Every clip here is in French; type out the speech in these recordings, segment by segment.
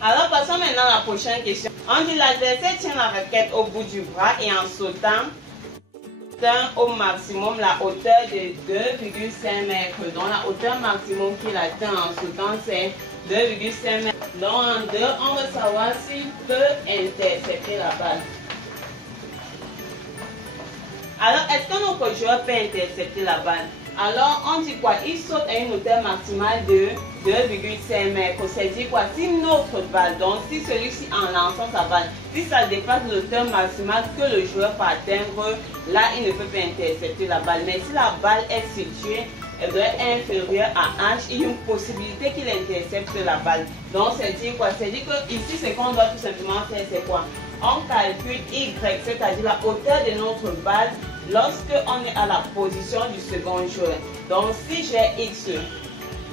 Alors passons maintenant à la prochaine question. On dit l'adversaire tient la raquette au bout du bras et en sautant atteint au maximum la hauteur de 2,5 mètres. Donc la hauteur maximum qu'il atteint en sautant c'est 2,5 mètres. Donc en 2, on veut savoir s'il peut intercepter la balle. Alors est-ce que notre joueur peut intercepter la balle? Alors on dit quoi? Il saute à une hauteur maximale de 2,5 mètres. C'est-à-dire quoi? Si notre balle, donc si celui-ci en lançant sa balle, si ça dépasse l'hauteur maximale que le joueur peut atteindre, là il ne peut pas intercepter la balle. Mais si la balle est située inférieure à H, il y a une possibilité qu'il intercepte la balle. Donc c'est-à-dire quoi? C'est-à-dire que ici ce qu'on doit tout simplement faire c'est quoi? On calcule Y, c'est-à-dire la hauteur de notre balle lorsque on est à la position du second joueur. Donc si j'ai X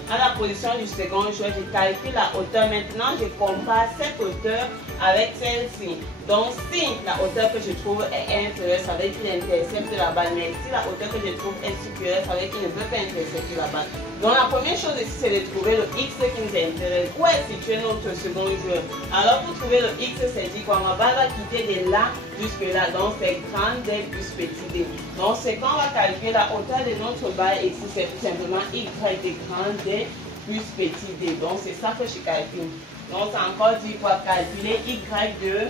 à la position du second joueur, je calcule la hauteur. Maintenant, je compare cette hauteur avec celle-ci. Donc si la hauteur que je trouve est inférieure, ça veut dire qu'il intercepte la balle. Mais si la hauteur que je trouve est supérieure, ça veut dire qu'il ne peut pas intercepter la balle. Donc la première chose ici, c'est de trouver le X qui nous intéresse. Où est situé notre second joueur? Alors pour trouver le X, c'est dit quoi? Ma balle va quitter de là jusque là. Donc c'est grand D plus petit D. Donc c'est quand on va calculer la hauteur de notre balle ici, c'est tout simplement Y de grand D plus petit D. Donc c'est ça que je calcule. Donc c'est encore dit quoi? Calculer Y de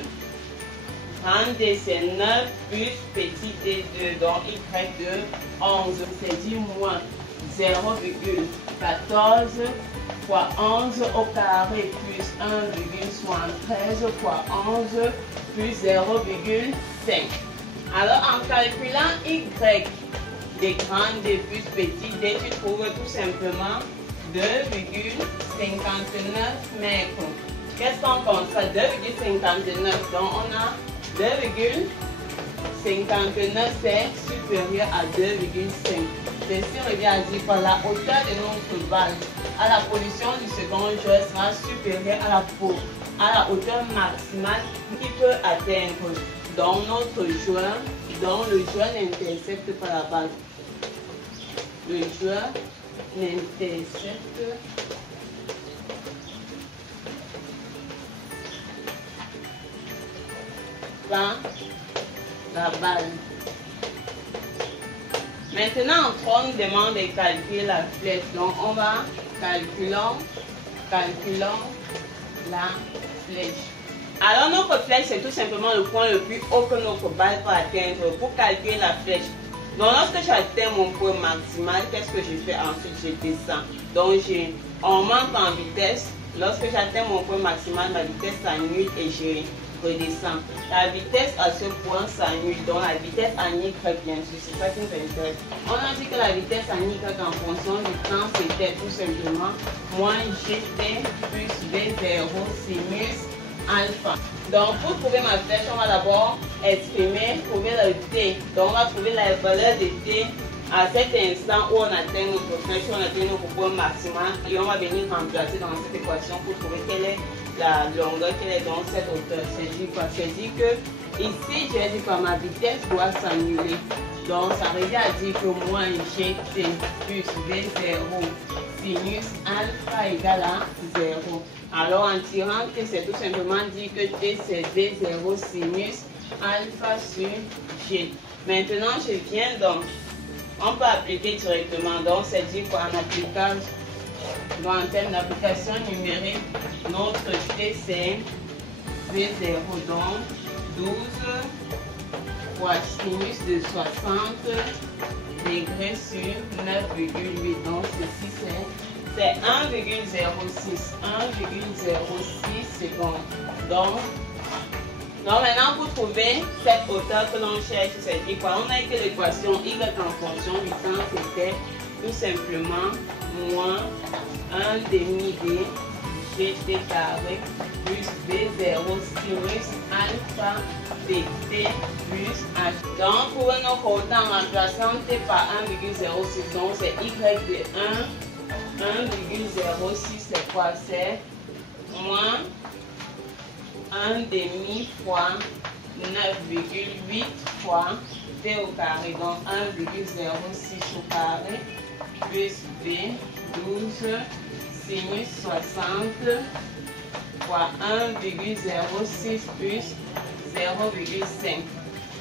grand D c'est 9 plus petit D 2. Donc Y de 11. C'est dit moins 0,14 fois 11 au carré plus 1,73 fois 11 plus 0,5. Alors en calculant Y de grand D plus petit D, tu trouves tout simplement 2,59 mètres. Qu'est-ce qu'on constate? 2,59. Donc on a 2,59 c'est supérieur à 2,5. Ceci revient à dire que la hauteur de notre balle à la position du second joueur sera supérieure à la hauteur maximale qu'il peut atteindre. Donc notre joueur, le joueur n'intercepte pas la balle. Le joueur n'intercepte pas la balle. Maintenant, on nous demande de calculer la flèche. Donc, on va calculer la flèche. Alors, notre flèche, c'est tout simplement le point le plus haut que notre balle peut atteindre pour calculer la flèche. Donc, lorsque j'atteins mon point maximal, qu'est-ce que je fais ensuite? Je descends. Donc, on monte en vitesse. Lorsque j'atteins mon point maximal, ma vitesse s'annule et je redescends. La vitesse à ce point s'annule, donc la vitesse en Y bien sûr, c'est ça qui nous intéresse. On a dit que la vitesse en Y en fonction du temps c'était tout simplement moins GT plus V0 sinus alpha. Donc pour trouver ma flèche, on va d'abord trouver le T. Donc on va trouver la valeur de T à cet instant où on atteint notre flèche, on atteint notre point maximal et on va venir remplacer dans cette équation pour trouver quelle est la longueur, quelle est donc cette hauteur. C'est dit quoi? C'est dit que ici j'ai dit que ma vitesse doit s'annuler. Donc ça revient à dire que moins GT plus V0 sinus alpha égale à 0. Alors en tirant T, c'est tout simplement dire que T c'est V0 sinus alpha sur G. Maintenant je viens donc, on peut appliquer directement. Donc c'est dit qu'en appliquant, en termes d'application numérique, notre T c'est V0, donc 12 fois sinus de 60 degrés sur 9,8. Donc ceci c'est 1,06 secondes. Donc maintenant pour trouver cette hauteur que l'on cherche, c'est dit quoi? On a que l'équation Y en fonction du temps, c'était tout simplement moins 1 demi d GT carré plus V0 sinus alpha dt plus H. Donc pour notre hauteur en remplaçant T par 1,06, donc c'est Y de 1,06 c'est quoi? C'est moins 1 demi fois 9,8 fois B au carré, donc 1,06 au carré, plus B, 12, sinus 60, fois 1,06 plus 0,5.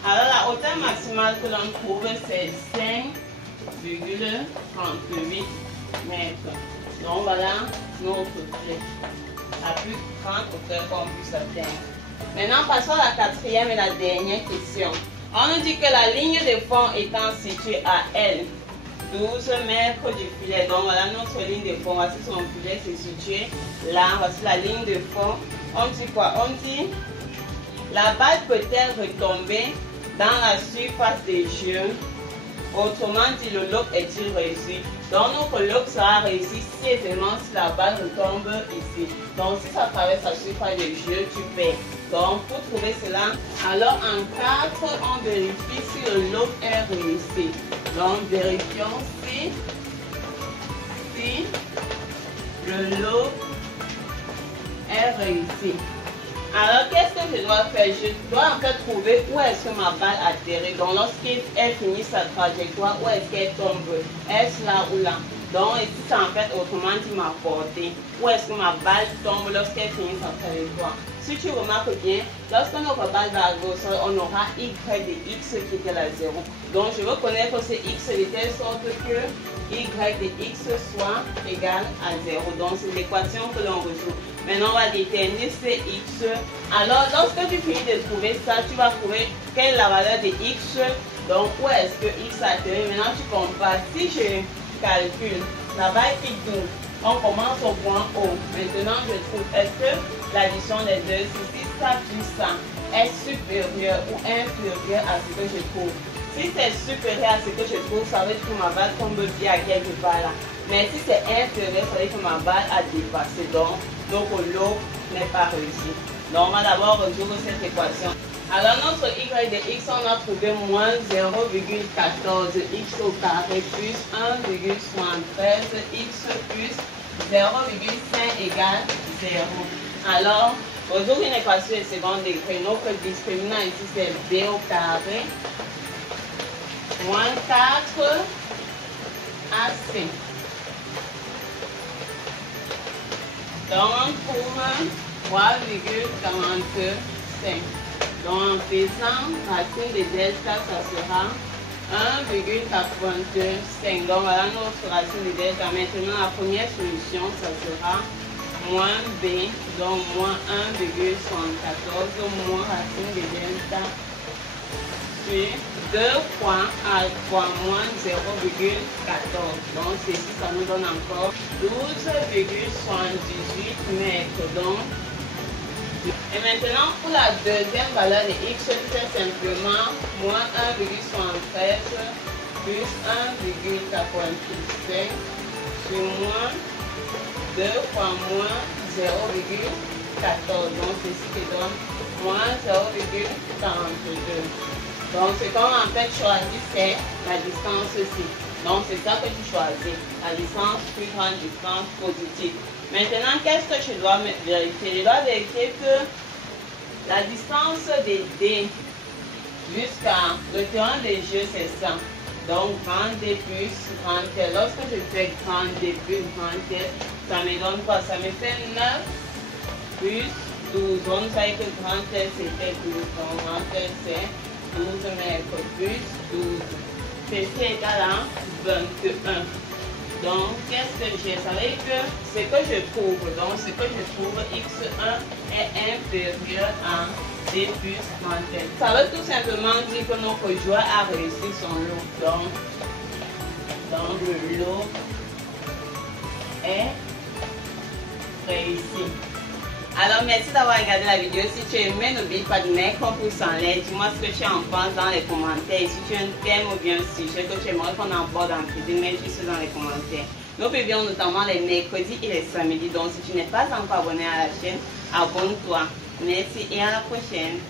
Alors la hauteur maximale que l'on trouve, c'est 5,38 mètres. Donc voilà notre flèche. La plus grande hauteur qu'on puisse atteindre. Maintenant, passons à la quatrième et la dernière question. On nous dit que la ligne de fond étant située à L, 12 mètres du filet. Donc voilà notre ligne de fond. Voici son filet, c'est situé là. Voici la ligne de fond. On dit quoi? On dit la balle peut-elle retomber dans la surface des jeux? Autrement dit, le lob est-il réussi? Donc notre lob sera réussi si évidemment si la balle retombe ici. Donc si ça traverse la surface des jeux, tu perds. Donc pour trouver cela, alors en 4, on vérifie si le lob est réussi. Donc vérifions si le lob est réussi. Alors qu'est-ce que je dois faire? Je dois en fait trouver où est-ce que ma balle atterrit. Donc lorsqu'elle finit sa trajectoire, où est-ce qu'elle tombe? Est-ce là ou là? Donc ici c'est en fait autrement dit ma portée. Où est-ce que ma balle tombe lorsqu'elle finit sa trajectoire? Si tu remarques bien, lorsque notre balle va arriver au sol, on aura y de x qui est à 0. Donc je veux connaître ce x de telle sorte que y de x soit égal à 0. Donc c'est l'équation que l'on résout. Maintenant on va déterminer ce x. Alors lorsque tu finis de trouver ça, tu vas trouver quelle est la valeur de x. Donc où est-ce que x atterrit? Maintenant tu compares. Si je calcule la balle qui tourne, on commence au point O. Maintenant je trouve est-ce que l'addition des deux, si ça plus ça est supérieur ou inférieur à ce que je trouve. Si c'est supérieur à ce que je trouve, ça veut dire que ma balle tombe bien à quelque part là. Mais si c'est inférieur, ça veut dire que ma balle a dépassé. Donc l'eau n'est pas réussi. Donc on va d'abord résoudre cette équation. Alors notre y de x, on a trouvé moins 0,14 x au carré plus 1,73 x plus 0,5 égale 0. Alors, résoudre une équation de second degré. Notre discriminant ici c'est b au carré moins 4 ac. Donc on trouve 3,45. Donc en faisant racine de delta, ça sera 1,85. Donc voilà notre racine de delta. Maintenant la première solution, ça sera moins b, donc moins 1,74 moins racine de delta sur 2 fois alpha moins 0,14. Donc ceci, ça nous donne encore 12,78 mètres. Donc, et maintenant pour la deuxième valeur de x, tu fais simplement moins 1,73 plus 1,85 sur moins 2 fois moins 0,14. Donc ceci te donne moins 0,42. Donc ce qu'on en fait choisi, c'est la distance aussi. Donc c'est ça que tu choisis. La distance plus grande, distance positive. Maintenant, qu'est-ce que je dois vérifier? Je dois vérifier que la distance de D jusqu'à le terrain de jeu, c'est ça. Donc grand D plus grand T. Lorsque je fais grand D plus grand T, ça me donne quoi? Ça me fait 9 plus 12. On sait que grand T c'était 12. Donc grand T c'est 12 mètres plus 12. Ceci est égal à 21. Donc qu'est-ce que j'ai? Ça veut dire que ce que je trouve, donc ce que je trouve x1 est inférieur à D plus grand T. Ça veut tout simplement dire que notre joueur a réussi son lot. Donc le lot est réussi. Alors merci d'avoir regardé la vidéo. Si tu as aimé, n'oublie pas de mettre un pouce en l'air. Dis-moi ce que tu en penses dans les commentaires. Et si tu as un thème ou bien un sujet que tu aimerais qu'on aborde en cuisine, mets juste dans les commentaires. Nous publions notamment les mercredis et les samedis. Donc si tu n'es pas encore abonné à la chaîne, abonne-toi. Merci et à la prochaine.